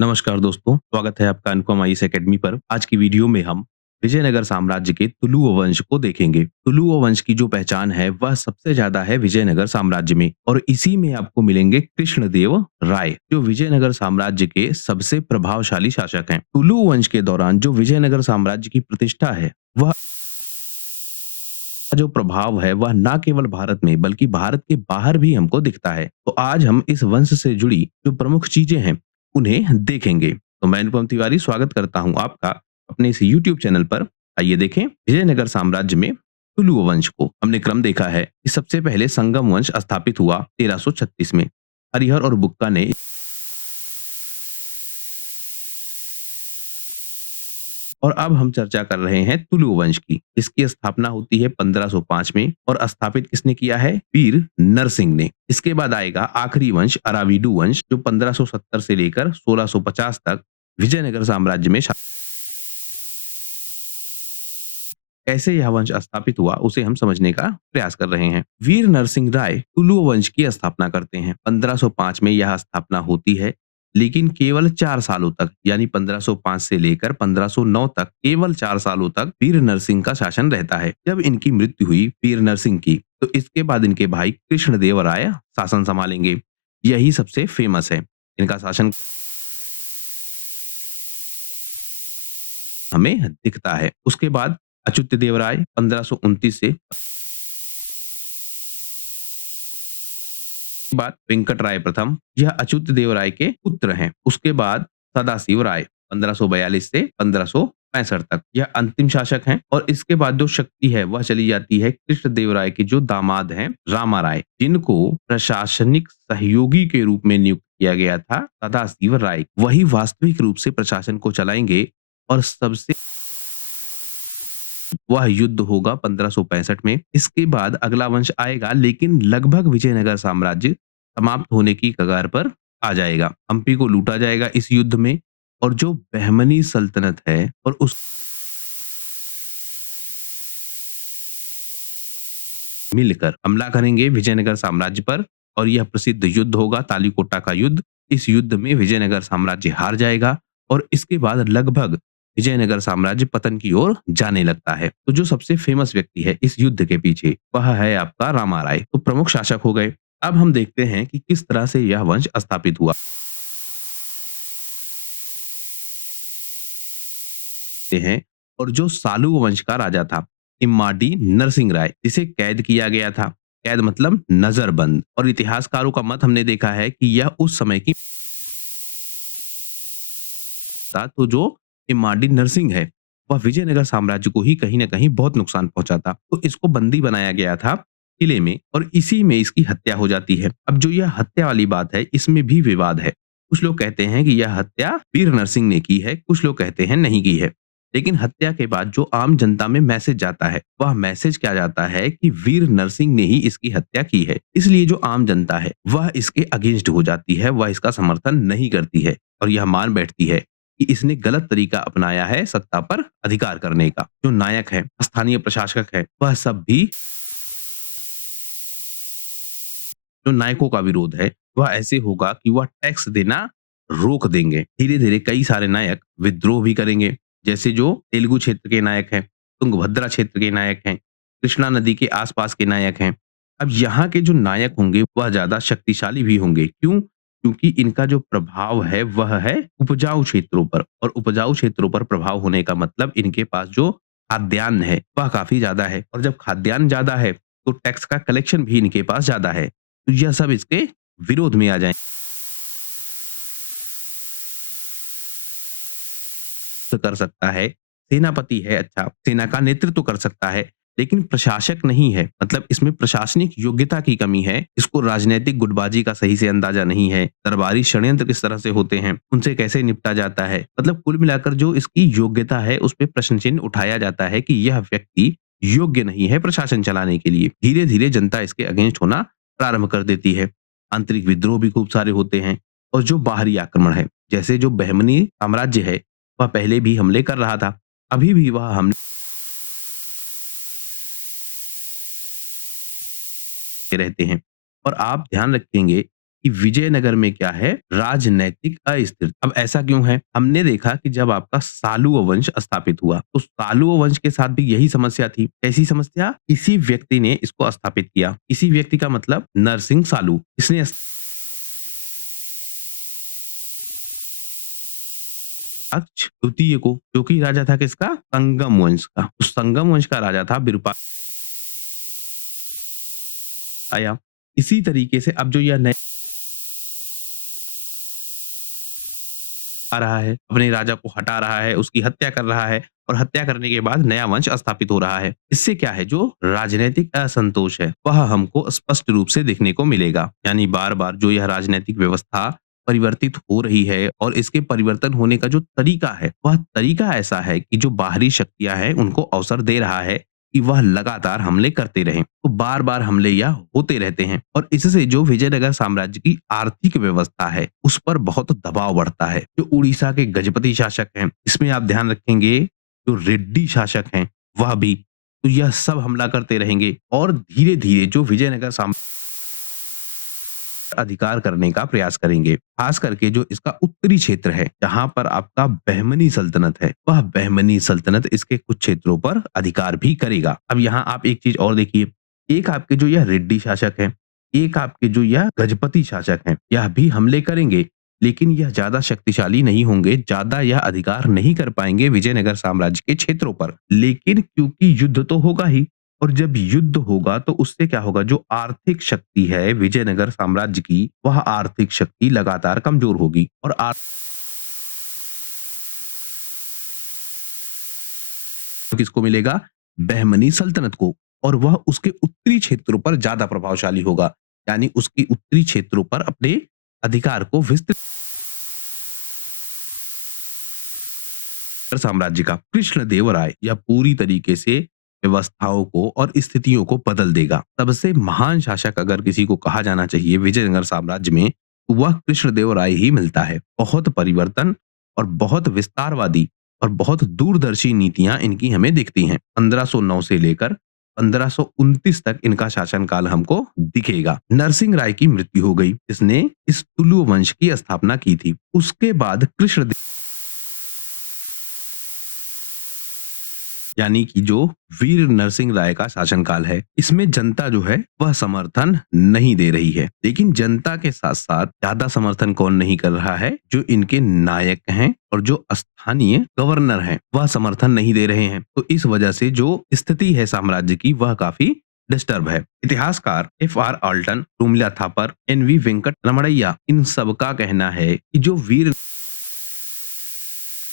नमस्कार दोस्तों, स्वागत है आपका अनुपम आईएएस एकेडमी पर। आज की वीडियो में हम विजयनगर साम्राज्य के तुलुव वंश को देखेंगे। तुलुव वंश की जो पहचान है वह सबसे ज्यादा है विजयनगर साम्राज्य में और इसी में आपको मिलेंगे कृष्णदेव राय, जो विजयनगर साम्राज्य के सबसे प्रभावशाली शासक हैं। तुलुव वंश के दौरान जो विजयनगर साम्राज्य की प्रतिष्ठा है, वह जो प्रभाव है वह ना केवल भारत में बल्कि भारत के बाहर भी हमको दिखता है। तो आज हम इस वंश से जुड़ी जो प्रमुख चीजें हैं उन्हें देखेंगे। तो मैं अनुपम तिवारी स्वागत करता हूं आपका अपने इस यूट्यूब चैनल पर। आइए देखें विजयनगर साम्राज्य में तुलुव वंश को। हमने क्रम देखा है कि सबसे पहले संगम वंश स्थापित हुआ 1336 में। हरिहर और बुक्का ने और अब हम चर्चा कर रहे हैं तुलु वंश की। इसकी स्थापना होती है 1505 में और स्थापित किसने किया है? वीर नरसिंह ने। इसके बाद आएगा आखिरी वंश अराविडु वंश, जो 1570 से लेकर 1650 तक विजयनगर साम्राज्य में कैसे यह वंश स्थापित हुआ उसे हम समझने का प्रयास कर रहे हैं। वीर नरसिंह राय तुलु वंश की स्थापना करते हैं। 1505 में यह स्थापना होती है, लेकिन केवल 4 सालों तक, यानी 1505 से लेकर 1509 तक केवल 4 सालों तक वीर नरसिंह का शासन रहता है। जब इनकी मृत्यु हुई वीर नरसिंह की, तो इसके बाद इनके भाई कृष्णदेव राय शासन संभालेंगे। यही सबसे फेमस है। इनका शासन हमें दिखता है। उसके बाद अच्युत देव राय 1529 से बाद वेंकट राय प्रथम, यह अच्युत देव राय के पुत्र हैं। उसके बाद सदाशिव राय 1542 से 1565 तक, यह अंतिम शासक हैं। और इसके बाद जो शक्ति है वह चली जाती है कृष्णदेव राय के जो दामाद हैं रामा राय, जिनको प्रशासनिक सहयोगी के रूप में नियुक्त किया गया था। सदाशिव राय वही वास्तविक रूप से प्रशासन को चलाएंगे और सबसे वह युद्ध होगा 1565 में। इसके बाद अगला वंश आएगा, लेकिन लगभग विजयनगर साम्राज्य समाप्त होने की कगार पर आ जाएगा। हम्पी को लूटा जाएगा इस युद्ध में और जो बहमनी सल्तनत है और उस मिलकर हमला करेंगे विजयनगर साम्राज्य पर और यह प्रसिद्ध युद्ध होगा तालीकोटा का युद्ध। इस युद्ध में विजयनगर साम्राज्य हार जाएगा और इसके बाद लगभग विजयनगर साम्राज्य पतन की ओर जाने लगता है। तो जो सबसे फेमस व्यक्ति है इस युद्ध के पीछे, वह है आपका रामा राय। तो प्रमुख शासक हो गए। अब हम देखते हैं कि किस तरह से यह वंश स्थापित हुआ हैं। और जो सालू वंश का राजा था इम्माडी नरसिंह राय, जिसे कैद किया गया था। कैद मतलब नजरबंद। और इतिहासकारों का मत हमने देखा है कि यह उस समय की था। तो जो इम्माडी नरसिंह है, वह विजयनगर साम्राज्य को ही कहीं न कहीं बहुत नुकसान पहुँचा था। तो इसको बंदी बनाया गया था किले में और इसी में इसकी हत्या हो जाती है। अब जो यह हत्या वाली बात है, इसमें भी विवाद है। कुछ लोग कहते हैं कि यह हत्या वीर नरसिंह ने की है, कुछ लोग कहते हैं नहीं की है। लेकिन हत्या के बाद जो आम जनता में मैसेज जाता है, वह मैसेज क्या जाता है कि वीर नरसिंह ने ही इसकी हत्या की है। इसलिए जो आम जनता है, वह इसके अगेंस्ट हो जाती है, वह इसका समर्थन नहीं करती है और यह मान बैठती है कि इसने गलत तरीका अपनाया है सत्ता पर अधिकार करने का। जो नायक है, स्थानीय प्रशासक है, वह सब भी जो नायकों का विरोध है, वह ऐसे होगा कि वह टैक्स देना रोक देंगे। धीरे-धीरे कई सारे नायक विद्रोह भी करेंगे, जैसे जो तेलुगु क्षेत्र के नायक हैं, तुंगभद्रा क्षेत्र के नायक हैं, कृष्णा नदी के आस-पास के नायक हैं। अब यहाँ के जो नायक होंगे, वह ज़्यादा शक्तिशाली भी होंगे। क्यों? क्योंकि इनका जो प्रभाव है, वह है उपजाऊ क्षेत्रों पर और उपजाऊ क्षेत्रों पर प्रभाव होने का मतलब इनके पास जो खाद्यान्न है, वह काफ़ी ज़्यादा है और जब खाद्यान्न ज़्यादा है, तो टैक्स का कलेक्शन भी इनके पास ज़्यादा है। तो यह सब इसके विरोध में आ जाएँ कर सकता है, सेनापति है अच्छा, सेना का नेतृत्व कर सकता है, लेकिन प्रशासक नहीं है। मतलब इसमें प्रशासनिक योग्यता की कमी है, इसको राजनैतिक गुटबाजी का सही से अंदाज़ा नहीं है, दरबारी षड्यंत्र किस तरह से होते हैं, उनसे कैसे निपटा जाता है। मतलब कुल मिलाकर जो इसकी योग्यता है, उस पे प्रश्न चिन्ह उठाया जाता है कि यह व्यक्ति योग्य नहीं है प्रशासन चलाने के लिए। धीरे-धीरे जनता इसके अगेंस्ट होना प्रारंभ कर देती है। आंतरिक विद्रोह भी खूब सारे होते हैं और जो बाहरी आक्रमण है, जैसे जो बहमनी साम्राज्य है, वह पहले भी हमले कर रहा था, अभी भी वह हमले रहते हैं। और आप ध्यान रखेंगे कि विजयनगर में क्या है, राजनैतिक अस्थिरता। अब ऐसा क्यों है? हमने देखा कि जब आपका सालुव वंश स्थापित हुआ, तो सालुव वंश के साथ भी यही समस्या थी। कैसी समस्या? किसी व्यक्ति ने इसको स्थापित किया। किसी व्यक्ति का मतलब नरसिंह सालू। इसने अक्ष द्वितीय को, जो कि राजा था किसका? संगम वंश का। तो संगम वंश का राजा था बिरूपा आया। इसी तरीके से अब जो यह नया आ रहा है, अपने राजा को हटा रहा है, उसकी हत्या कर रहा है और हत्या करने के बाद नया वंश स्थापित हो रहा है। इससे क्या है, जो राजनीतिक असंतोष है, वह हमको स्पष्ट रूप से देखने को मिलेगा। यानी बार-बार जो यह राजनीतिक व्यवस्था परिवर्तित हो रही है और इसके परिवर्तन होने का जो तरीका है, वह तरीका ऐसा है कि जो बाहरी शक्तियाँ हैं, उनको अवसर दे रहा है कि वह लगातार हमले करते रहें। तो बार-बार हमले यह होते रहते हैं और इससे जो विजयनगर साम्राज्य की आर्थिक व्यवस्था है, उस पर बहुत दबाव बढ़ता है। जो उड़ीसा के गजपति शासक हैं, इसमें आप ध्यान रखेंगे, जो रेड्डी शासक हैं, वह भी। तो यह सब हमला करते रहेंगे और धीरे-धीरे जो विजयनगर अधिकार करने का प्रयास करेंगे। खास करके जो इसका उत्तरी क्षेत्र है, जहाँ पर आपका बहमनी सल्तनत है, वह बहमनी सल्तनत इसके कुछ क्षेत्रों पर अधिकार भी करेगा। अब यहाँ आप एक चीज़ और देखिए, एक आपके जो यह रेड्डी शासक हैं, एक आपके जो यह गजपति शासक हैं, यह भी हमले करेंगे, लेकिन यह ज़्यादा शक्तिशाली नहीं होंगे, ज़्यादा यह अधिकार नहीं कर पाएँगे विजयनगर साम्राज्य के क्षेत्रों पर। लेकिन क्योंकि युद्ध तो होगा ही, और जब युद्ध होगा तो उससे क्या होगा, जो आर्थिक शक्ति है विजयनगर साम्राज्य की, वह आर्थिक शक्ति लगातार कमजोर होगी और किसको मिलेगा? बहमनी सल्तनत को। और वह उसके उत्तरी क्षेत्रों पर ज्यादा प्रभावशाली होगा, यानी उसकी उत्तरी क्षेत्रों पर अपने अधिकार को विस्तृत साम्राज्य का कृष्णदेव राय यह पूरी तरीके से व्यवस्थाओं को और स्थितियों को बदल देगा। सबसे महान शासक अगर किसी को कहा जाना चाहिए विजयनगर साम्राज्य में, तो वह कृष्णदेव राय ही मिलता है। बहुत परिवर्तन और बहुत विस्तारवादी और बहुत दूरदर्शी नीतियां इनकी हमें दिखती हैं। 1509 से लेकर 1529 तक इनका शासनकाल हमको दिखेगा। नरसिंह राय की मृत्यु हो गई, इसने इस तुलु वंश की स्थापना की थी। उसके बाद कृष्ण, यानी कि जो वीर नरसिंह राय का शासनकाल है, इसमें जनता जो है वह समर्थन नहीं दे रही है। लेकिन जनता के साथ साथ ज्यादा समर्थन कौन नहीं कर रहा है? जो इनके नायक हैं और जो स्थानीय गवर्नर हैं, वह समर्थन नहीं दे रहे हैं। तो इस वजह से जो स्थिति है साम्राज्य की, वह काफी डिस्टर्ब है। इतिहासकार F.R. Ultron, Rumila Thapar, N.V. Venkat रमणैया, इन सबका कहना है कि जो वीर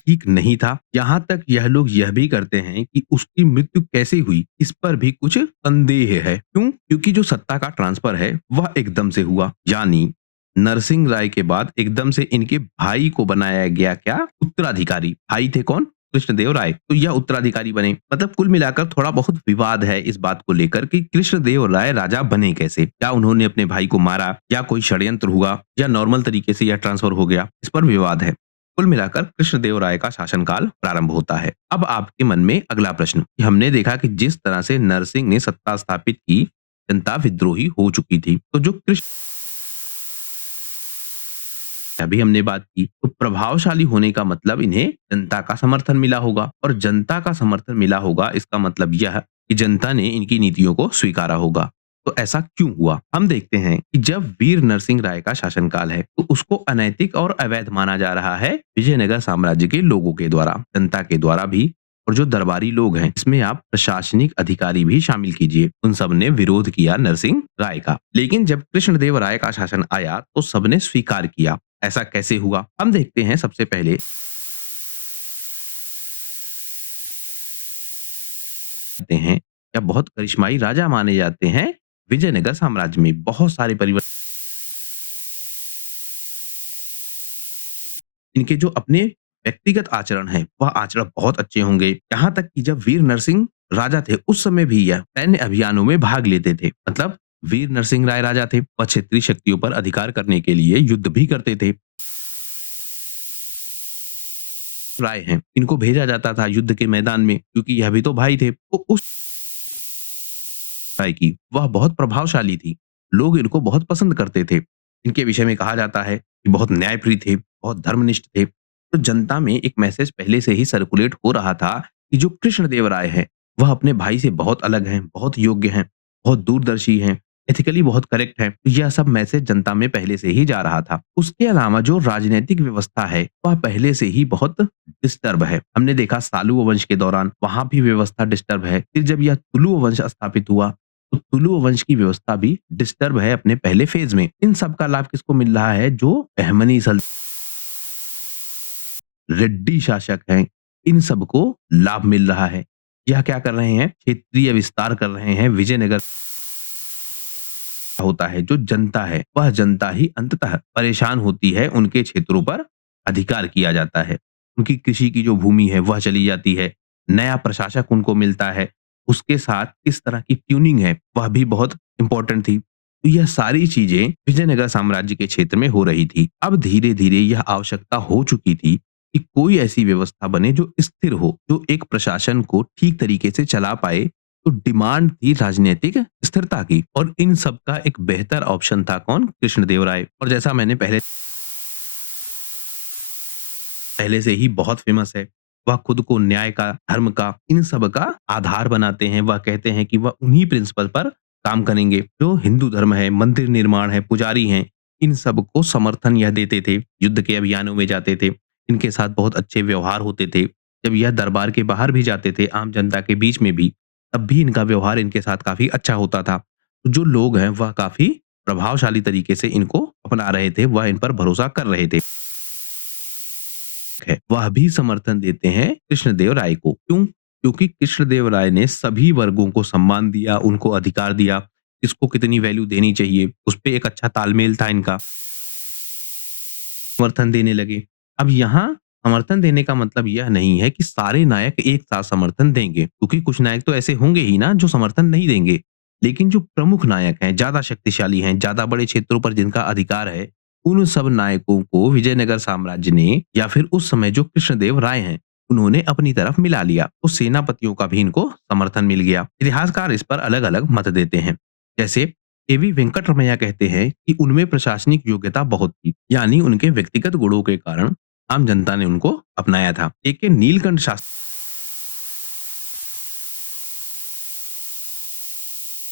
ठीक नहीं था। यहाँ तक यह लोग यह भी करते हैं कि उसकी मृत्यु कैसे हुई, इस पर भी कुछ संदेह है। क्यों? क्योंकि जो सत्ता का ट्रांसफर है वह एकदम से हुआ, यानी नरसिंह राय के बाद एकदम से इनके भाई को बनाया गया क्या? उत्तराधिकारी। भाई थे कौन? कृष्णदेव राय। तो यह उत्तराधिकारी बने। मतलब कुल मिलाकर थोड़ा बहुत विवाद है इस बात को लेकर कि कृष्णदेव राय राजा बने कैसे? क्या उन्होंने अपने भाई को मारा, या कोई षड्यंत्र हुआ, या नॉर्मल तरीके से यह ट्रांसफर हो गया? इस पर विवाद है। कुल मिलाकर कृष्णदेव राय का शासनकाल प्रारंभ होता है। अब आपके मन में अगला प्रश्न, कि हमने देखा कि जिस तरह से नरसिंह ने सत्ता स्थापित की, जनता विद्रोही हो चुकी थी। तो जो कृष्ण, अभी हमने बात की, तो प्रभावशाली होने का मतलब इन्हें जनता का समर्थन मिला होगा, और जनता का समर्थन मिला होगा इसका मतलब यह कि जनता ने इनकी नीतियों को स्वीकारा होगा। तो ऐसा क्यों हुआ? हम देखते हैं कि जब वीर नरसिंह राय का शासनकाल है, तो उसको अनैतिक और अवैध माना जा रहा है विजयनगर साम्राज्य के लोगों के द्वारा, जनता के द्वारा भी। और जो दरबारी लोग हैं, इसमें आप प्रशासनिक अधिकारी भी शामिल कीजिए, उन सब ने विरोध किया नरसिंह राय का। लेकिन जब कृष्णदेव राय का शासन आया तो सबने स्वीकार किया। ऐसा कैसे हुआ? हम देखते हैं। सबसे पहले कहते हैं, या बहुत करिश्माई राजा माने जाते हैं विजयनगर साम्राज्य में। बहुत सारे परिवर्तन, इनके जो अपने व्यक्तिगत आचरण है, वह आचरण बहुत अच्छे होंगे। यहाँ तक कि जब वीर नरसिंह राजा थे, उस समय भी यह सैन्य अभियानों में भाग लेते थे। मतलब वीर नरसिंह राय राजा थे, वह क्षेत्रीय शक्तियों पर अधिकार करने के लिए युद्ध भी करते थे। राय हैं, इनको भेजा जाता था युद्ध के मैदान में, क्योंकि यह भी तो भाई थे। तो उस राय की वह बहुत प्रभावशाली थी, लोग इनको बहुत पसंद करते थे। इनके विषय में कहा जाता है कि बहुत न्यायप्रिय थे, बहुत धर्मनिष्ठ थे। तो जनता में एक मैसेज पहले से ही सर्कुलेट हो रहा था कि जो कृष्णदेवराय हैं, वह अपने भाई से बहुत अलग हैं, बहुत योग्य हैं, बहुत दूरदर्शी हैं, एथिकली बहुत करेक्ट हैं। तो यह सब मैसेज जनता में पहले से ही जा रहा था। उसके अलावा जो राजनैतिक व्यवस्था है, वह पहले से ही बहुत डिस्टर्ब है। हमने देखा सालुव वंश के दौरान वहाँ भी व्यवस्था डिस्टर्ब है। फिर जब यह तुलुव वंश स्थापित हुआ, तो तुलुव वंश की व्यवस्था भी डिस्टर्ब है अपने पहले फेज में। इन सब का लाभ किसको मिल रहा है? जो बहमनी रेड्डी शासक हैं, इन सबको लाभ मिल रहा है। यह क्या कर रहे हैं? क्षेत्रीय विस्तार कर रहे हैं। विजयनगर होता है, जो जनता है, वह जनता ही अंततः परेशान होती है, उनके क्षेत्रों पर अधिकार किया जाता है। उनकी कृषि की जो भूमि है, वह चली जाती है। नया प्रशासक उनको मिलता है। उसके साथ किस तरह की ट्यूनिंग है, वह भी बहुत इम्पोर्टेंट थी। तो यह सारी चीज़ें विजयनगर साम्राज्य के क्षेत्र में हो रही थी। अब धीरे-धीरे यह आवश्यकता हो चुकी थी कि कोई ऐसी व्यवस्था बने जो स्थिर हो, जो एक प्रशासन को ठीक तरीके से चला पाए। तो डिमांड थी राजनीतिक स्थिरता की, और इन सब का एक बेहतर ऑप्शन था कौन? कृष्णदेवराय। और जैसा मैंने पहले पहले से ही बहुत फेमस है। वह खुद को न्याय का, धर्म का, इन सब का आधार बनाते हैं। वह कहते हैं कि वह उन्हीं प्रिंसिपल पर काम करेंगे। जो हिंदू धर्म है, मंदिर निर्माण है, पुजारी हैं, इन सब को समर्थन यह देते थे। युद्ध के अभियानों में जाते थे। इनके साथ बहुत अच्छे व्यवहार होते थे। जब यह दरबार के बाहर भी जाते थे, आम जनता के बीच में भी, तब भी इनका व्यवहार इनके साथ काफ़ी अच्छा होता था। तो जो लोग हैं, वह काफ़ी प्रभावशाली तरीके से इनको अपना रहे थे, वह इन पर भरोसा कर रहे थे। है, वह भी समर्थन देते हैं कृष्णदेव राय को। क्यों? क्योंकि कृष्णदेव राय ने सभी वर्गों को सम्मान दिया, उनको अधिकार दिया, किसको कितनी वैल्यू देनी चाहिए, उस पे एक अच्छा तालमेल था इनका। समर्थन देने लगे। अब यहाँ समर्थन देने का मतलब यह नहीं है कि सारे नायक एक साथ समर्थन देंगे, क्योंकि कुछ नायक तो ऐसे होंगे ही ना जो समर्थन नहीं देंगे। लेकिन जो प्रमुख नायक हैं, ज़्यादा शक्तिशाली हैं, ज़्यादा बड़े क्षेत्रों पर जिनका अधिकार है, उन सब नायकों को विजयनगर साम्राज्य ने, या फिर उस समय जो कृष्णदेव राय हैं, उन्होंने अपनी तरफ मिला लिया। तो सेनापतियों का भी इनको समर्थन मिल गया। इतिहासकार इस पर अलग-अलग मत देते हैं। जैसे केवी वेंकटरमैया कहते हैं कि उनमें प्रशासनिक योग्यता बहुत थी, यानी उनके व्यक्तिगत गुणों के कारण आम जनता ने उनको अपनाया था। के नीलकंठ शास्त्री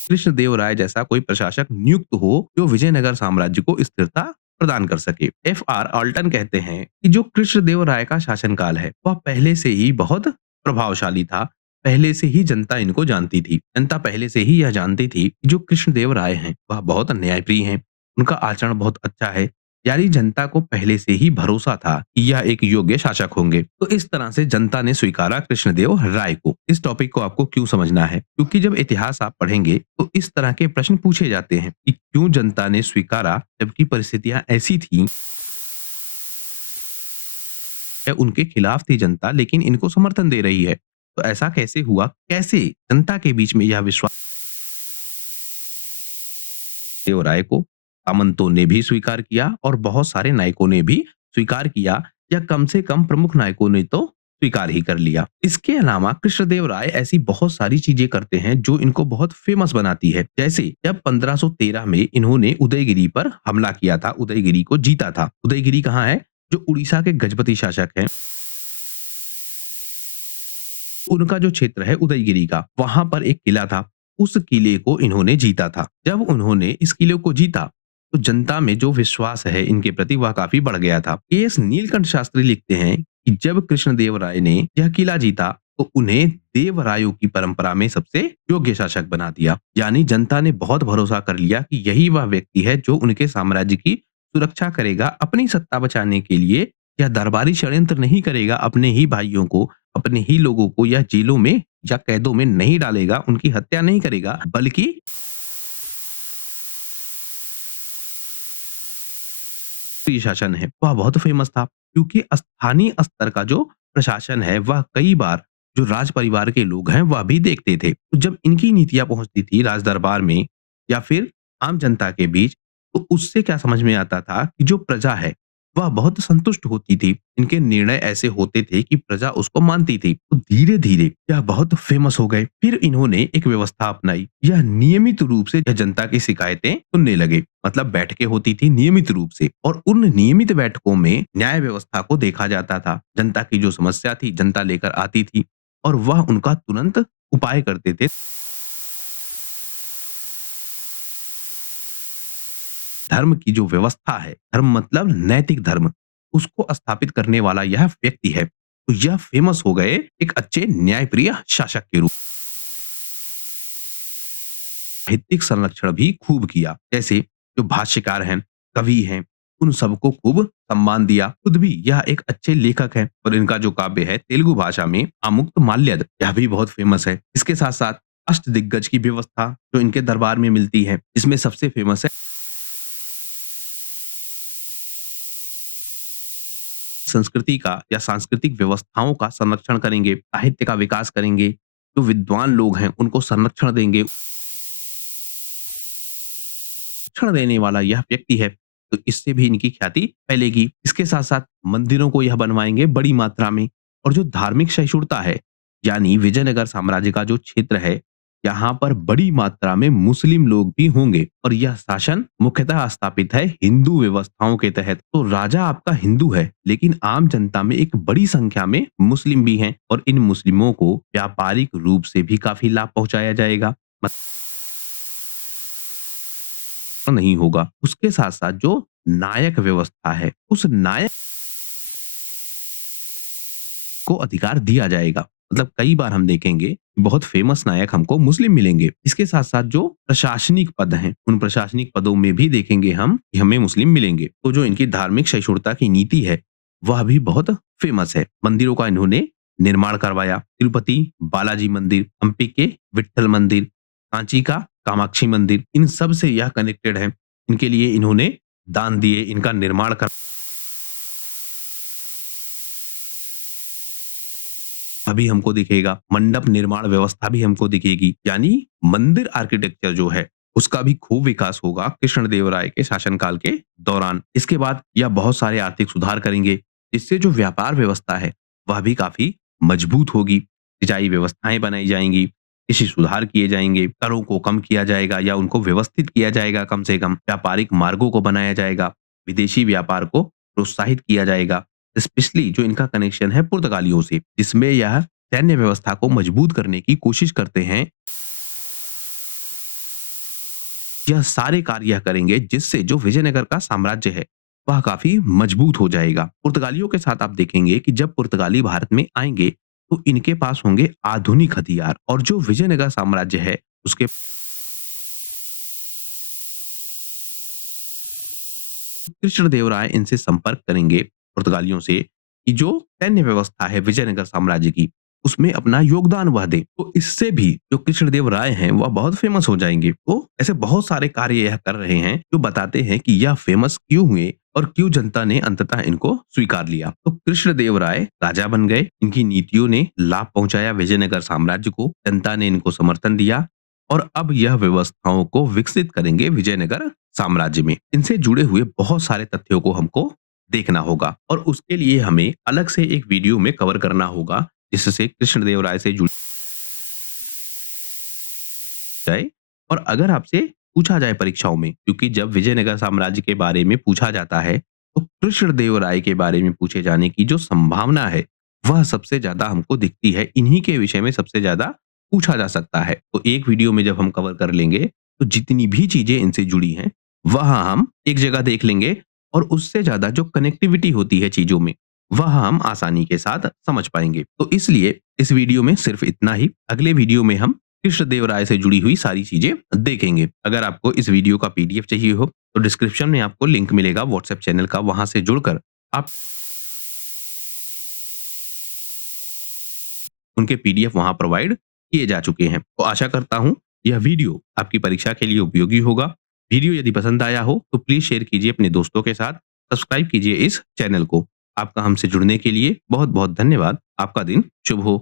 कृष्णदेव राय जैसा कोई प्रशासक नियुक्त हो जो विजयनगर साम्राज्य को स्थिरता प्रदान कर सके। एफ आर ऑल्टन कहते हैं कि जो कृष्णदेव राय का शासनकाल है, वह पहले से ही बहुत प्रभावशाली था। पहले से ही जनता इनको जानती थी। जनता पहले से ही यह जानती थी कि जो कृष्णदेव राय हैं, वह बहुत न्यायप्रिय हैं। उनका आचरण बहुत अच्छा है। यानी जनता को पहले से ही भरोसा था कि यह एक योग्य शासक होंगे। तो इस तरह से जनता ने स्वीकारा कृष्णदेव राय को। इस टॉपिक को आपको क्यों समझना है? क्योंकि जब इतिहास आप पढ़ेंगे तो इस तरह के प्रश्न पूछे जाते हैं कि क्यों जनता ने स्वीकारा, जबकि परिस्थितियां ऐसी थी या उनके खिलाफ थी जनता, लेकिन इनको समर्थन दे रही है। तो ऐसा कैसे हुआ? कैसे जनता के बीच में यह विश्वास देव राय को सामंतों ने भी स्वीकार किया और बहुत सारे नायकों ने भी स्वीकार किया, या कम से कम प्रमुख नायकों ने तो स्वीकार ही कर लिया। इसके अलावा कृष्णदेव राय ऐसी बहुत सारी चीजें करते हैं जो इनको बहुत फेमस बनाती है। जैसे जब 1513 में इन्होंने उदयगिरी पर हमला किया था, उदयगिरी को जीता था। उदयगिरी कहाँ है? जो उड़ीसा के गजपति शासक हैं, उनका जो क्षेत्र है उदयगिरी का, वहां पर एक किला था। उस किले को इन्होंने जीता था। जब उन्होंने इस किले को जीता, तो जनता में जो विश्वास है इनके प्रति, वह काफी बढ़ गया था। एस नीलकंठ शास्त्री लिखते हैं कि जब कृष्णदेव राय ने यह किला जीता, तो उन्हें देवरायों की परंपरा में सबसे योग्य शासक बना दिया। यानी जनता ने बहुत भरोसा कर लिया कि यही वह व्यक्ति है जो उनके साम्राज्य की सुरक्षा करेगा। अपनी सत्ता बचाने के लिए यह दरबारी षड्यंत्र नहीं करेगा, अपने ही भाइयों को, अपने ही लोगों को या जेलों में या कैदों में नहीं डालेगा, उनकी हत्या नहीं करेगा, बल्कि ये शासन है वह बहुत फेमस था, क्योंकि स्थानीय स्तर का जो प्रशासन है, वह कई बार जो राज परिवार के लोग हैं वह भी देखते थे। तो जब इनकी नीतियां पहुंचती थी राज दरबार में या फिर आम जनता के बीच, तो उससे क्या समझ में आता था कि जो प्रजा है वह बहुत संतुष्ट होती थी। इनके निर्णय ऐसे होते थे कि प्रजा उसको मानती थी। तो धीरे-धीरे यह बहुत फेमस हो गए। फिर इन्होंने एक व्यवस्था अपनाई। यह नियमित रूप से यह जनता की शिकायतें सुनने लगे। मतलब बैठकें होती थी नियमित रूप से और उन नियमित बैठकों में न्याय व्यवस्था को देखा जाता था। जनता की जो समस्या थी, जनता लेकर आती थी और वह उनका तुरंत उपाय करते थे। धर्म की जो व्यवस्था है, धर्म मतलब नैतिक धर्म, उसको स्थापित करने वाला यह व्यक्ति है। तो यह फेमस हो गए एक अच्छे न्यायप्रिय शासक के रूप। साहित्यिक संरक्षण भी खूब किया। जैसे जो भाष्यकार हैं, कवि हैं, उन सबको खूब सम्मान दिया। खुद भी यह एक अच्छे लेखक हैं और इनका जो काव्य है तेलुगु भाषा में आमुक्तमाल्यद, यह भी बहुत फेमस है। इसके साथ-साथ अष्टदिग्गज की व्यवस्था जो इनके दरबार में मिलती है, इसमें सबसे फेमस है संस्कृति का या सांस्कृतिक व्यवस्थाओं का संरक्षण करेंगे, साहित्य का विकास करेंगे, जो विद्वान लोग हैं उनको संरक्षण देंगे। शिक्षण देने वाला यह व्यक्ति है, तो इससे भी इनकी ख्याति फैलेगी। इसके साथ-साथ मंदिरों को यह बनवाएँगे बड़ी मात्रा में और जो धार्मिक सहिष्णुता है, यानी विजयनगर साम्राज्य का जो क्षेत्र है, यहाँ पर बड़ी मात्रा में मुस्लिम लोग भी होंगे और यह शासन मुख्यतः स्थापित है हिंदू व्यवस्थाओं के तहत। तो राजा आपका हिंदू है, लेकिन आम जनता में एक बड़ी संख्या में मुस्लिम भी हैं और इन मुस्लिमों को व्यापारिक रूप से भी काफ़ी लाभ पहुँचाया जाएगा। नहीं होगा। उसके साथ-साथ जो नायक व्यवस्था है, उस नायक को अधिकार दिया जाएगा। मतलब कई बार हम देखेंगे बहुत फेमस नायक हमको मुस्लिम मिलेंगे। इसके साथ-साथ जो प्रशासनिक पद हैं, उन प्रशासनिक पदों में भी देखेंगे हम कि हमें मुस्लिम मिलेंगे। तो जो इनकी धार्मिक सहिष्णुता की नीति है, वह भी बहुत फेमस है। मंदिरों का इन्होंने निर्माण करवाया। तिरुपति बालाजी मंदिर, हम्पी के विट्ठल मंदिर, सांची का कामाक्षी मंदिर, इन सब से यह कनेक्टेड है। इनके लिए इन्होंने दान दिए, इनका निर्माण कर अभी हमको दिखेगा, मंडप निर्माण व्यवस्था भी हमको दिखेगी, यानी मंदिर आर्किटेक्चर जो है, उसका भी खूब विकास होगा कृष्णदेवराय के शासनकाल के दौरान। इसके बाद यह बहुत सारे आर्थिक सुधार करेंगे, इससे जो व्यापार व्यवस्था है, वह भी काफ़ी मजबूत होगी। सिंचाई व्यवस्थाएँ बनाई जाएँगी, कृषि सुधार किए जाएँगे, करों को कम किया जाएगा या उनको व्यवस्थित किया जाएगा कम से कम, व्यापारिक मार्गों को बनाया जाएगा, विदेशी व्यापार को प्रोत्साहित किया जाएगा। स्पेशली जो इनका कनेक्शन है पुर्तगालियों से, जिसमें यह सैन्य व्यवस्था को मजबूत करने की कोशिश करते हैं। यह सारे कार्य यह करेंगे जिससे जो विजयनगर का साम्राज्य है, वह काफ़ी मजबूत हो जाएगा। पुर्तगालियों के साथ आप देखेंगे कि जब पुर्तगाली भारत में आएँगे, तो इनके पास होंगे आधुनिक हथियार और जो विजयनगर साम्राज्य है, उसके कृष्णदेवराय इनसे संपर्क करेंगे पुर्तगालियों से कि जो सैन्य व्यवस्था है विजयनगर साम्राज्य की, उसमें अपना योगदान वह दें। तो इससे भी जो कृष्णदेवराय हैं, वह बहुत फेमस हो जाएँगे। तो ऐसे बहुत सारे कार्य यह कर रहे हैं, जो बताते हैं कि यह फेमस क्यों हुए और क्यों जनता ने अंततः इनको स्वीकार लिया। तो कृष्णदेवराय राजा बन गए, इनकी नीतियों ने लाभ पहुँचाया विजयनगर साम्राज्य को, जनता ने इनको समर्थन दिया और अब यह व्यवस्थाओं को विकसित करेंगे विजयनगर साम्राज्य में। इनसे जुड़े हुए बहुत सारे तथ्यों को हमको देखना होगा और उसके लिए हमें अलग से एक वीडियो में कवर करना होगा, जिससे कृष्णदेवराय से जुड़ जाए। और अगर आपसे पूछा जाए परीक्षाओं में, क्योंकि जब विजयनगर साम्राज्य के बारे में पूछा जाता है, तो कृष्णदेवराय के बारे में पूछे जाने की जो संभावना है, वह सबसे ज़्यादा हमको दिखती है। इन्हीं के विषय में सबसे ज़्यादा पूछा जा सकता है। तो एक वीडियो में जब हम कवर कर लेंगे, तो जितनी भी चीज़ें इनसे जुड़ी हैं, वह हम एक जगह देख लेंगे और उससे ज़्यादा जो कनेक्टिविटी होती है चीज़ों में, वह हम आसानी के साथ समझ पाएँगे। तो इसलिए इस वीडियो में सिर्फ़ इतना ही। अगले वीडियो में हम कृष्णदेवराय से जुड़ी हुई सारी चीजें देखेंगे। अगर आपको इस वीडियो का पीडीएफ चाहिए हो, तो डिस्क्रिप्शन में आपको लिंक मिलेगा व्हाट्सएप चैनल का, वहां से जुड़कर आप उनके पीडीएफ वहां प्रोवाइड किए जा चुके हैं। तो आशा करता हूं यह वीडियो आपकी परीक्षा के लिए उपयोगी होगा। वीडियो यदि पसंद आया हो तो प्लीज शेयर कीजिए अपने दोस्तों के साथ, सब्सक्राइब कीजिए इस चैनल को। आपका हमसे जुड़ने के लिए बहुत बहुत धन्यवाद। आपका दिन शुभ हो।